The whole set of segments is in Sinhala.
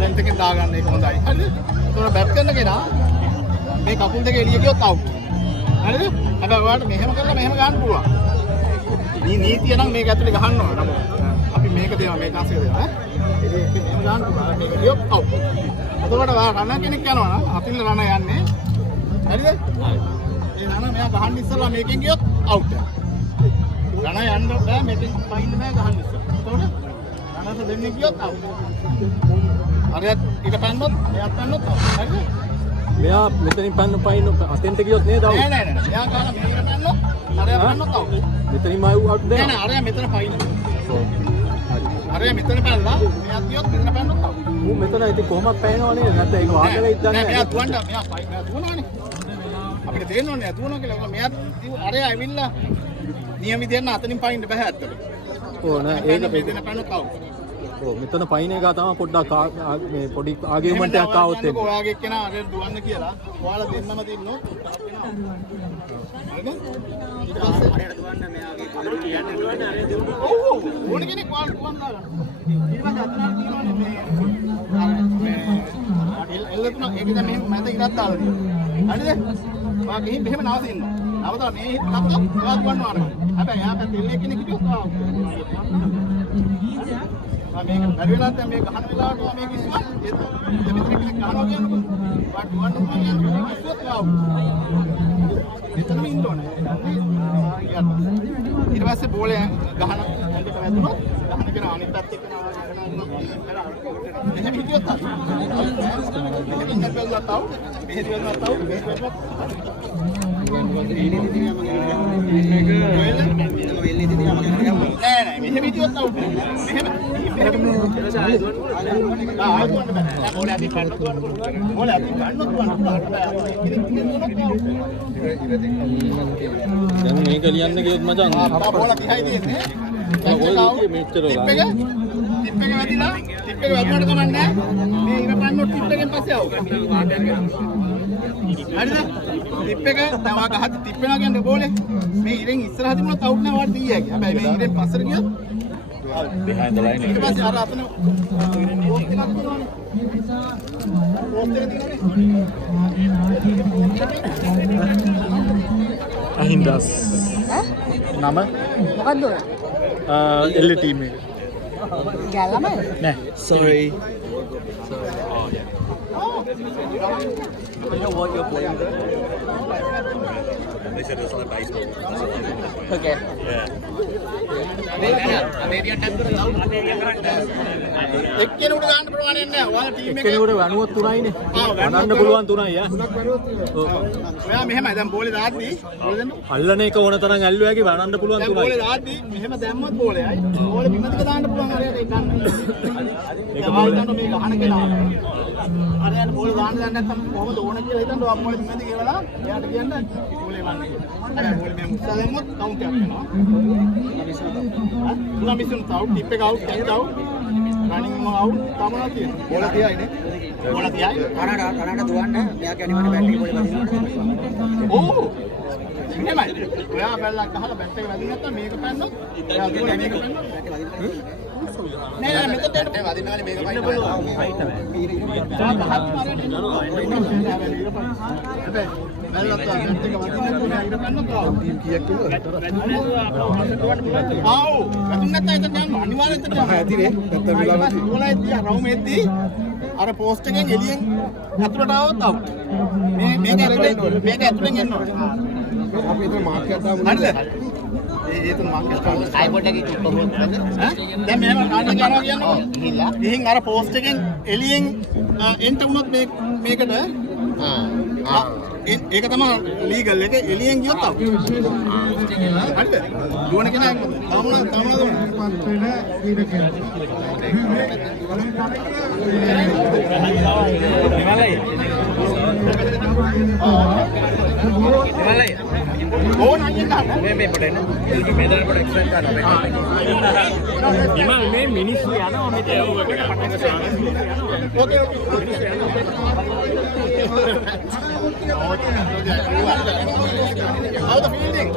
ලෙන්ත් එකෙන් දාගන්න එක හොඳයි. හරිද? ඒතකොට බැට් කරන කෙනා මේ කකුල් දෙක එළිය ගියොත් අවුට්. හරිද? හැබැයි ඔයාලට මෙහෙම කරලා මෙහෙම ගන්න පුළුවන්. මේ නීතිය නම් මේක ඇතුලේ ගහන්න ඕන. නමුත් අපි මේක දෙනවා මේක අස්සේ දෙනවා ඈ. ඒක මෙහෙම ගන්න පුළුවන්. මේක ගියොත් අවුට්. එතකොට ඔයා රණ කෙනෙක් යනවා නම් අතින් රණ යන්නේ. හරිද? ඒ රණ මෙයා ගහන්න ඉස්සලා මේකෙන් ගියොත් අවුට්. රණ යන්න බෑ මේකෙන් පයින් බෑ ගහන්න ඉස්සලා. එතකොට රණට දෙන්නේ ගියොත් අවුට්. හරියට ඊට පැන්නොත් මෙයාත් පැන්නොත් අවුට්. හරිද? මෙයා මෙතනින් පයින් අතෙන්ට ගියොත් නේද අවුට්? නෑ. මෙයා ගාලා මෙහෙට පැන්නොත් අරයා පැන්නොත් අවුට්. මෙතනින්ම අවුට් දෙනවා. නෑ අරයා මෙතන පයින්. අරයා මෙතන පැනලා මෙයාත් ගියොත් මෙතන පැන්නොත් අවුට්. ඌ මෙතන ඉතින් කොහොමත් පැනනවා නේද? නැත්නම් ඒක වාහනේ ඉද්දන්නේ නෑ මෙයා දුවන්න මෙයා දුවනවානේ. අපිට තේරෙනවනේ දුවනවා කියලා. මෙයාත් අරයා ඇවිල්ලා නියමිත දෙන්න අතනින් පයින්න බෑ ඇත්තට. ඕ නෑ ඒක මෙතන පැනනොත් අවුට්. ඔව් මෙතන පයින් එක තමයි පොඩ්ඩක් මේ පොඩි ආගියුමන්ට් එකක් ආවොත් එන්නේ. ඔයාගේ කෙනා අර දුවන්න කියලා ඔයාලා දෙන්නම දින්නොත් හරිද? ඊට පස්සේ අරයට දුවන්න මෙයාගේ පොඩි කියන්නේ දුවන්න අරය දුවන්න. ඔව් ඕන කෙනෙක් ඔයාලා දුවන්න දාගන්න. ඊට පස්සේ අතනට තියෙනවනේ මේ එල්ල තුන ඒක දැන් මෙහෙම මැද ඉරක් දාලා තියෙනවා. හරිද? ඔයා ගිහින් මෙහෙම නවතිනවා. නවතලා මේ හිට නැත්තම් ඔයා දුවන්න වරනවා. හැබැයි එයා පැත්තේ එල්ල කෙනෙක් හිටියොත් ඔයා මේක බැරි වෙලා දැන් මේ ගහන වෙලාවට ඔයා මේක ඉස්සුවා දෙමිත්‍රි කෙනෙක් ගහනවා කියනකොට වාට දුවන්න කියන්නේ ඉස්සුවත් ඔයා එතනම ඉන්න ඕනේ. ඊට පස්සේ බෝලේ ගහන ඇඟට වැදුනොත් ගහන කෙනා අනිත් පැත්තේ කෙනා එහෙම හිටියොත් තමයි. එහෙම ඉන්න බැලුවත් આવුත් මෙහෙදි වැදුනත් આવුත් මේක වැදුනත් නෑ මෙහෙම හිටියොත් આવුත් මෙහෙම දැන් මේක ලියන්න ගියොත් මචං බෝල 30යි තියෙන්නේ. මෙච්චර ටිප් එක වැදිලා ටිප් එක වැදුනට කමක් නෑ. මේ ඉර පන්නොත් ටිප් එකෙන් පස්සේ આવුත්. හරිද? ටිප් එක තවා ගහද්දි ටිප් වෙනවා කියන්නේ බෝලේ. මේ ඉරෙන් ඉස්සරහ තිබුණොත් අවුට් නෑ වාට 30යි. හැබැයි මේ ඉරෙන් පස්සට ගියොත් behind the line ඊට පස්සේ අර අතන පෝස්ට් එකක් තියෙනවනේ. පෝස්ට් එක තියෙනවනේ. අහින්දාස් නම මොකද්ද ඔය? එල්ල ටීම් එක. ගැල්ලම? නෑ. Sorry. You know what you're playing? They said it's like baseball. Okay. Yeah. එක්කෙනෙකුට ගන්න ප්‍රමාණයක් නෑ. ඔයාලා ටීම් එකේ එක්කෙනෙකුට 93යිනේ. ගණන්න පුළුවන් 3යි යා. ඔයා මෙහෙමයි දැන් බෝලේ දාද්දි බෝල දෙන්න. අල්ලන එක ඕන තරම් ඇල්ලුවාගේ ගණන්න පුළුවන් දැන් බෝලේ 3යි. දාද්දි මෙහෙම දැම්මත් බෝලේයි. බෝලේ බිම දිග දාන්න පුළුවන් හරියට ඒක ගන්න. ඒක බෝල දාන්න මේ ගහන කෙනා. හරියට බෝල දාන්න දැන් නැත්නම් කොහොමද ඕන කියලා හිතන්න ඔයා බෝලේ බිම දිග ගෙවලා එයාට කියන්න බෝලේ වන්නේ කියලා. හැබැයි බෝලේ මේ මුස්සා දැම්මොත් කවුන්ට් එකක් වෙනවා. මිෂන් අවුට් ටිප් එක අවුට් කැච් අවුට් රනින් අවුට් තමයි තියෙන්නේ. බෝල 30යිනේ. බෝල 30යි. අරකට දුවන්න මෙයාගේ අනිවාර්ය බැට් එක පොඩි වදිනවා. ඕ එහෙමයි. ඔයා බැලලා ගහලා බැට් එක වැදින්න නැත්නම් මේක පැන්නොත් එයා දුවලා මේක පැන්නොත් නෑ මෙතන දෙන්න වදිනවානේ මේක පයින් බලන්න. හයිට් තමයි. බැලලා බැට් එක වදින්න නැත්නම් ඊට පැන්නොත් කීයක් කිව්වද? ආව් වැදුන්න නැත්නම් එතන යන්න අනිවාර්යෙන් එතන යන්න. ඇතිනේ. නැත්නම් වෙලාවදී බෝලයි රවුමේදී අර පෝස්ට් එකෙන් එළියෙන් අතුලට ආවොත් අවුට්. මේක ඇතුලෙන් එන්න ඕනේ. අපි එතන මාක් එකක් දාමු. හරිද? ඒතුන් මාක් එකක් දාමු. iPod එකේ කොහොමද කරන්නේ? දැන් මෙහෙම කාණ්ඩ කරනවා කියන්නේ ගිහිල්ලා. ගිහින් අර පෝස්ට් එකෙන් එළියෙන් එන්ට වුණොත් මේකට ඒක තමයි ලීගල් එක එළියෙන් ගියොත් අවුට්. හරිද? දුවන කෙනා තාමුණා දුවන. ඕන අයියෙන් මේ පොඩේ මේ දර පොඩ එක්ස්ට්‍රා කරනවා. විමල් මේ මිනිස්සු යනවා මෙතන එකට පටන් ගන්නවා. ඕකේ How the fielding?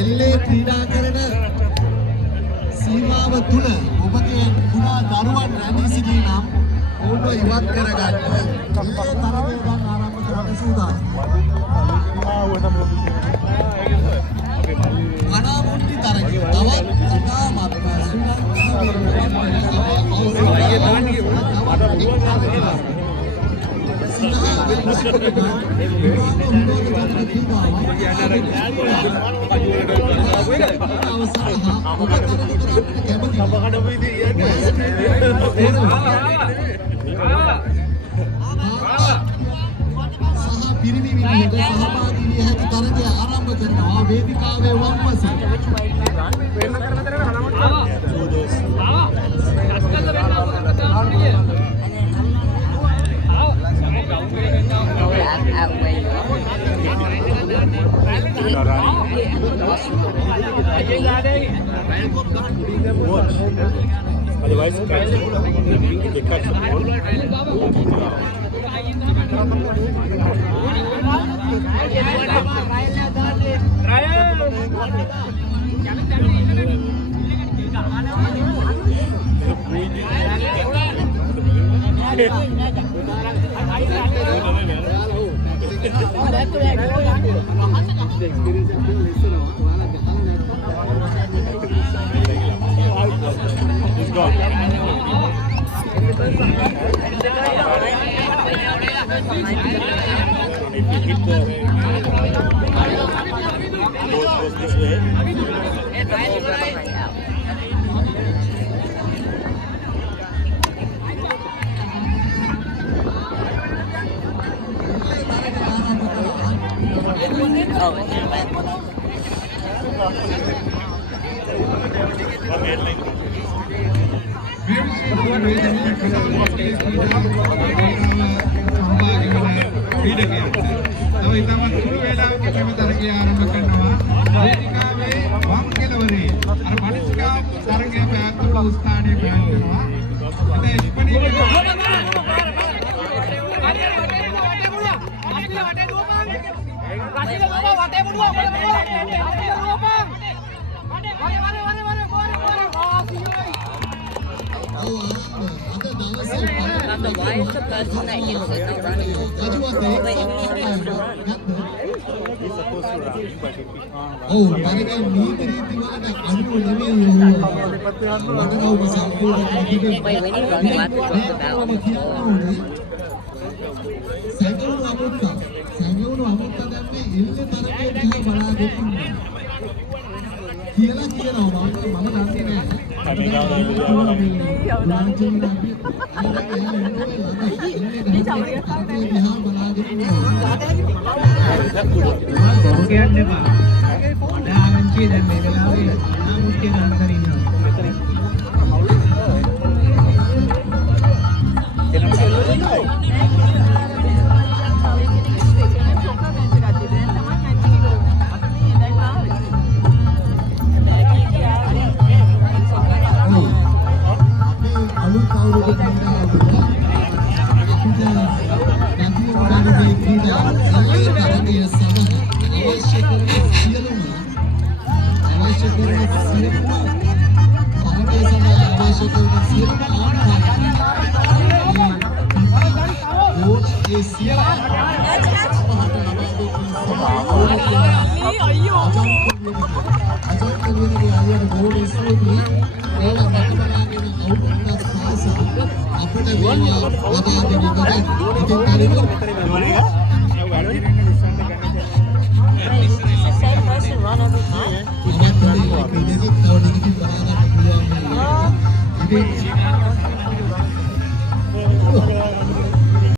එල්ලේ ක්‍රීඩා කරන සීමාව තුල ඔබගේ කුඩා දරුවන් රැඳී සිටී නම් ඔවුන්ව ඉවත් කරගන්න. ඒ තරමේ දැන් ආරම්භ කරන්න සූදානම්. අනාමුක්ති තරගය තවත් ඉතාමත් පිරිමි විනෝද සහභාගී විය හැකි තරගය ආරම්භ කරනවා වේදිකාවේ වම්පසින්. Otherwise, catch the ball. They catch the ball. He's gone. If you hit the goes this way. Why is the person that hits it not running? He's supposed to run, but if he can't run. ඔව් තරගයේ නීති රීති වලට අනුව නෙමෙයි වටනවම සම්පූර්ණ Wait, when you run, you have to talk about සැඟවුණු අමුත්තා දැම්මේ ඉල්ල තරගයේ දිහා බලාගෙන ඉන්නවා කියලා කියනවා මම දන්නේ නැහැ කියන්න එපා. ආරංචි දැන් මේ වෙලාවේ අනාමුෂ්ඨිය ගන්න කර ඉන්නවා. අලුත් අවුරුදු අපිට Same person run every time. ඉතින්